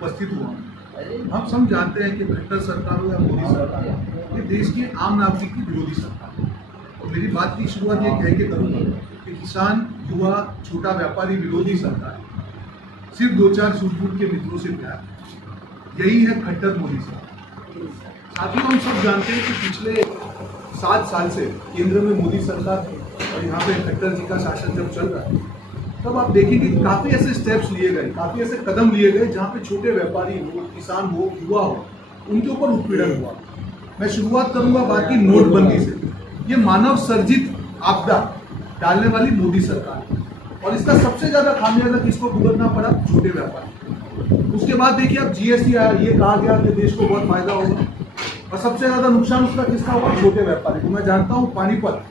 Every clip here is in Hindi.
उपस्थित हुआ हूँ। हम सब जानते हैं कि खट्टर सरकार हो या मोदी सरकार, ये देश के आम नागरिक की विरोधी सरकार है। और मेरी बात की शुरुआत ये कह के करूँगा कि किसान, युवा, छोटा व्यापारी विरोधी सरकार सिर्फ 2-4 सूझबूझ के मित्रों से प्यार, यही है खट्टर मोदी सरकार। साथियों, हम सब जानते हैं कि पिछले 7 साल से केंद्र में मोदी सरकार थी और यहाँ पे खट्टर जी का शासन जब चल रहा है, तब आप देखेंगे काफ़ी ऐसे स्टेप्स लिए गए, काफ़ी ऐसे कदम लिए गए जहाँ पे छोटे व्यापारी हो, किसान हो, युवा हो, उनके ऊपर उत्पीड़न हुआ। मैं शुरुआत करूँगा बात की नोटबंदी से। ये मानव सर्जित आपदा डालने वाली मोदी सरकार, और इसका सबसे ज़्यादा खामियाजा किसको भुगतना पड़ा? छोटे व्यापारी। उसके बाद देखिए अब जीएसटी आया, ये कहा गया कि देश को बहुत फायदा होगा, और सबसे ज़्यादा नुकसान उसका किसका हुआ? छोटे व्यापारी को। मैं जानता हूँ पानीपत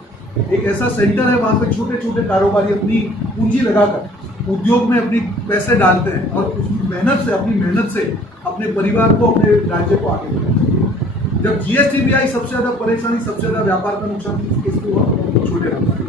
एक ऐसा सेंटर है, वहाँ पे छोटे छोटे कारोबारी अपनी पूंजी लगाकर उद्योग में अपनी पैसे डालते हैं और उस अपनी मेहनत से अपने परिवार को, अपने राज्य को आगे बढ़ाते हैं। जब जीएसटी भी आई, सबसे ज्यादा परेशानी, सबसे ज्यादा व्यापार का नुकसान किसको हुआ? छोटे व्यापारी।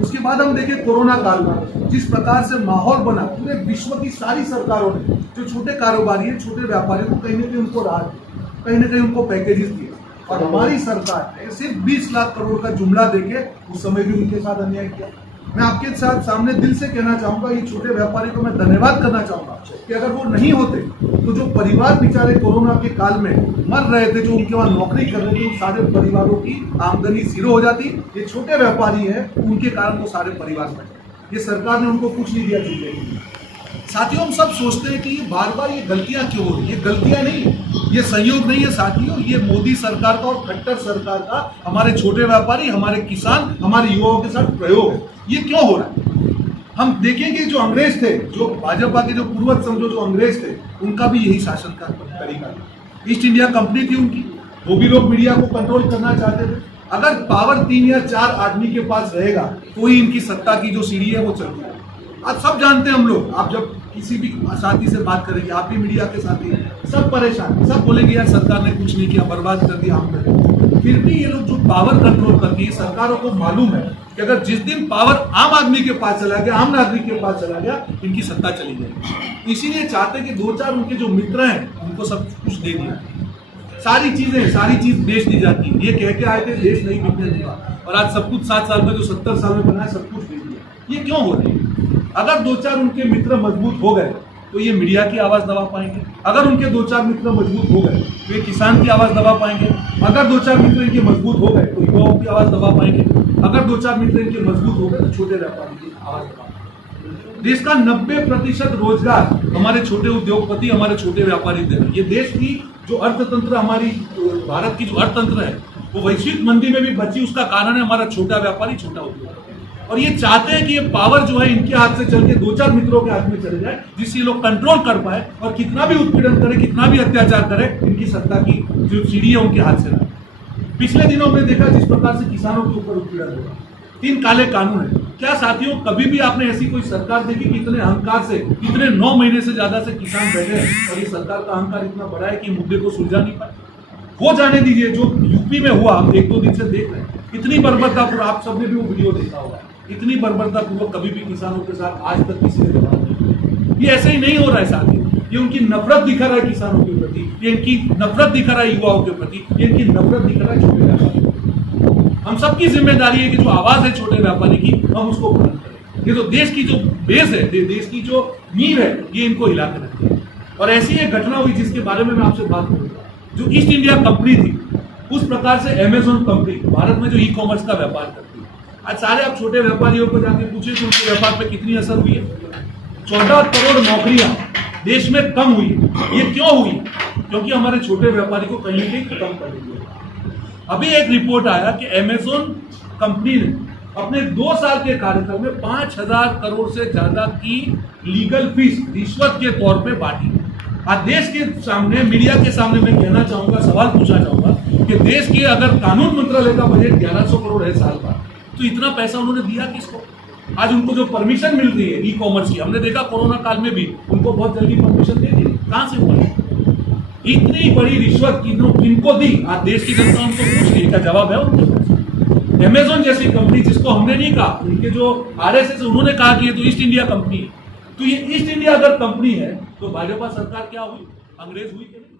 उसके बाद हम देखें कोरोना काल में जिस प्रकार से माहौल बना, पूरे विश्व की सारी सरकारों ने जो छोटे कारोबारी है, छोटे व्यापारी को कहीं ना कहीं उनको राहत दी, कहीं ना कहीं उनको पैकेजेस दिए, और हमारी सरकार ने सिर्फ 20 लाख करोड़ का जुमला देके उस समय भी उनके साथ अन्याय किया। मैं आपके साथ सामने दिल से कहना चाहूंगा, ये छोटे व्यापारी को मैं धन्यवाद करना चाहूंगा कि अगर वो नहीं होते तो जो परिवार बेचारे कोरोना के काल में मर रहे थे, जो उनके वहां नौकरी कर रहे थे, उन सारे परिवारों की आमदनी जीरो हो जाती। ये छोटे व्यापारी है, उनके कारण वो सारे परिवार बचे। ये सरकार ने उनको कुछ नहीं दिया जीतने के लिए। साथियों, हम सब सोचते हैं कि बार बार ये गलतियां क्यों हो रही है? ये गलतियां नहीं, ये संयोग नहीं है साथियों, ये मोदी सरकार का और खट्टर सरकार का हमारे छोटे व्यापारी, हमारे किसान, हमारे युवाओं के साथ प्रयोग है। ये क्यों हो रहा है? हम देखेंगे जो अंग्रेज थे, जो भाजपा के जो पूर्वज समझो जो अंग्रेज थे, उनका भी यही शासन का तरीका था। ईस्ट इंडिया कंपनी थी उनकी, वो भी लोग मीडिया को कंट्रोल करना चाहते थे। अगर पावर 3 या 4 आदमी के पास रहेगा तो ही इनकी सत्ता की जो सीढ़ी है वो चलती है। आज सब जानते हैं हम लोग, आप जब किसी भी साथी से बात करेंगे, आप भी मीडिया के साथी हैं, सब परेशान, सब बोलेंगे यार सरकार ने कुछ नहीं किया, बर्बाद कर दिया हमने। फिर भी ये लोग जो पावर कंट्रोल करती है, सरकारों को मालूम है कि अगर जिस दिन पावर आम आदमी के पास चला गया, आम नागरिक के पास चला गया, इनकी सत्ता चली जाएगी। इसीलिए चाहते कि 2-4 उनके जो मित्र हैं उनको सब कुछ दे दिया, सारी चीज बेच दी जाती है। ये कह के आए थे देश नहीं बिकने दूंगा, और आज सब कुछ 7 साल में जो 70 साल में बना है सब कुछ बेच दिया। ये क्यों हो रही है? अगर 2-4 उनके मित्र मजबूत हो गए तो ये मीडिया की आवाज दबा पाएंगे। अगर उनके 2-4 मित्र मजबूत हो गए तो ये किसान की आवाज दबा पाएंगे। अगर 2-4 मित्र इनके मजबूत हो गए तो युवाओं की आवाज दबा पाएंगे। अगर 2-4 मित्र इनके मजबूत हो गए तो छोटे व्यापारी की आवाज दबा पाएंगे। देश का 90% रोजगार हमारे छोटे उद्योगपति, हमारे छोटे व्यापारी दे रहे हैं। ये देश की जो अर्थतंत्र, हमारी भारत की जो अर्थतंत्र है वो वैश्विक मंदी में भी बची, उसका कारण है हमारा छोटा व्यापारी, छोटा उद्योग। और ये चाहते हैं कि ये पावर जो है इनके हाथ से चल के 2-4 मित्रों के हाथ में चले जाए, जिससे ये लोग कंट्रोल कर पाए, और कितना भी उत्पीड़न करे, कितना भी अत्याचार करे, इनकी सत्ता की जो सीढ़ी है उनके हाथ से ना। पिछले दिनों में देखा जिस प्रकार से किसानों के ऊपर उत्पीड़न हुआ, 3 काले कानून है। क्या साथियों, कभी भी आपने ऐसी कोई सरकार देखी कि इतने अहंकार से, इतने 9 महीने से ज्यादा से किसान बैठे हैं और ये सरकार का अहंकार इतना बड़ा है कि मुद्दे को सुलझा नहीं पाए? वो जाने दीजिए जो यूपी में हुआ, हम 1-2 दिन से देख रहे हैं, इतनी बर्बरतापूर्वक, आप सबने भी वो वीडियो देखा होगा, इतनी बर्बरतापूर्वक कभी भी किसानों के साथ आज तक किसी ने देखा नहीं। ये ऐसे ही नहीं हो रहा है साथियों, ये उनकी नफरत दिखा रहा है किसानों के प्रति, ये इनकी नफरत दिखा रहा है युवाओं के प्रति, ये इनकी नफरत दिखा रहा है छोटे व्यापारी। हम सबकी जिम्मेदारी है कि जो आवाज है छोटे व्यापारी की, हम उसको बुलंद करें। ये तो देश की जो बेस है, देश की जो नींव है, ये इनको हिला कर रखती है। और ऐसी एक घटना हुई जिसके बारे में मैं आपसे बात करूंगा। जो ईस्ट इंडिया कंपनी थी, उस प्रकार से अमेज़न कंपनी भारत में जो ई कॉमर्स का व्यापार करती है, आज सारे आप छोटे व्यापारियों को जाके पूछे कि उनके व्यापार पे कितनी असर हुई है। 14 करोड़ नौकरियां देश में कम हुई। ये क्यों हुई? क्योंकि हमारे छोटे व्यापारी को कहीं कहीं खत्म कर दिया। अभी एक रिपोर्ट आया कि अमेज़न कंपनी ने अपने 2 साल के कार्यकाल में 5000 करोड़ से ज्यादा की लीगल फीस रिश्वत के तौर पे बांटी। आज देश के सामने, मीडिया के सामने मैं कहना चाहूंगा, सवाल पूछना चाहूंगा कि देश के अगर कानून मंत्रालय का बजट 1100 करोड़ है साल का, तो इतना पैसा उन्होंने दिया किसको? आज उनको जो परमिशन मिल रही है ई कॉमर्स की, हमने देखा कोरोना काल में भी उनको बहुत जल्दी परमिशन दे दी, कहां से हुआ? इतनी बड़ी रिश्वत किनको दी? आज देश की जनता उनको पूछ रही है, क्या जवाब है उनके पास? अमेज़न जैसी कंपनी जिसको हमने नहीं कहा, उनके जो RSS उन्होंने कहा कि ये तो ईस्ट इंडिया कंपनी है, तो ये ईस्ट इंडिया अगर कंपनी है तो भाजपा सरकार क्या हुई, अंग्रेज हुई कि नहीं?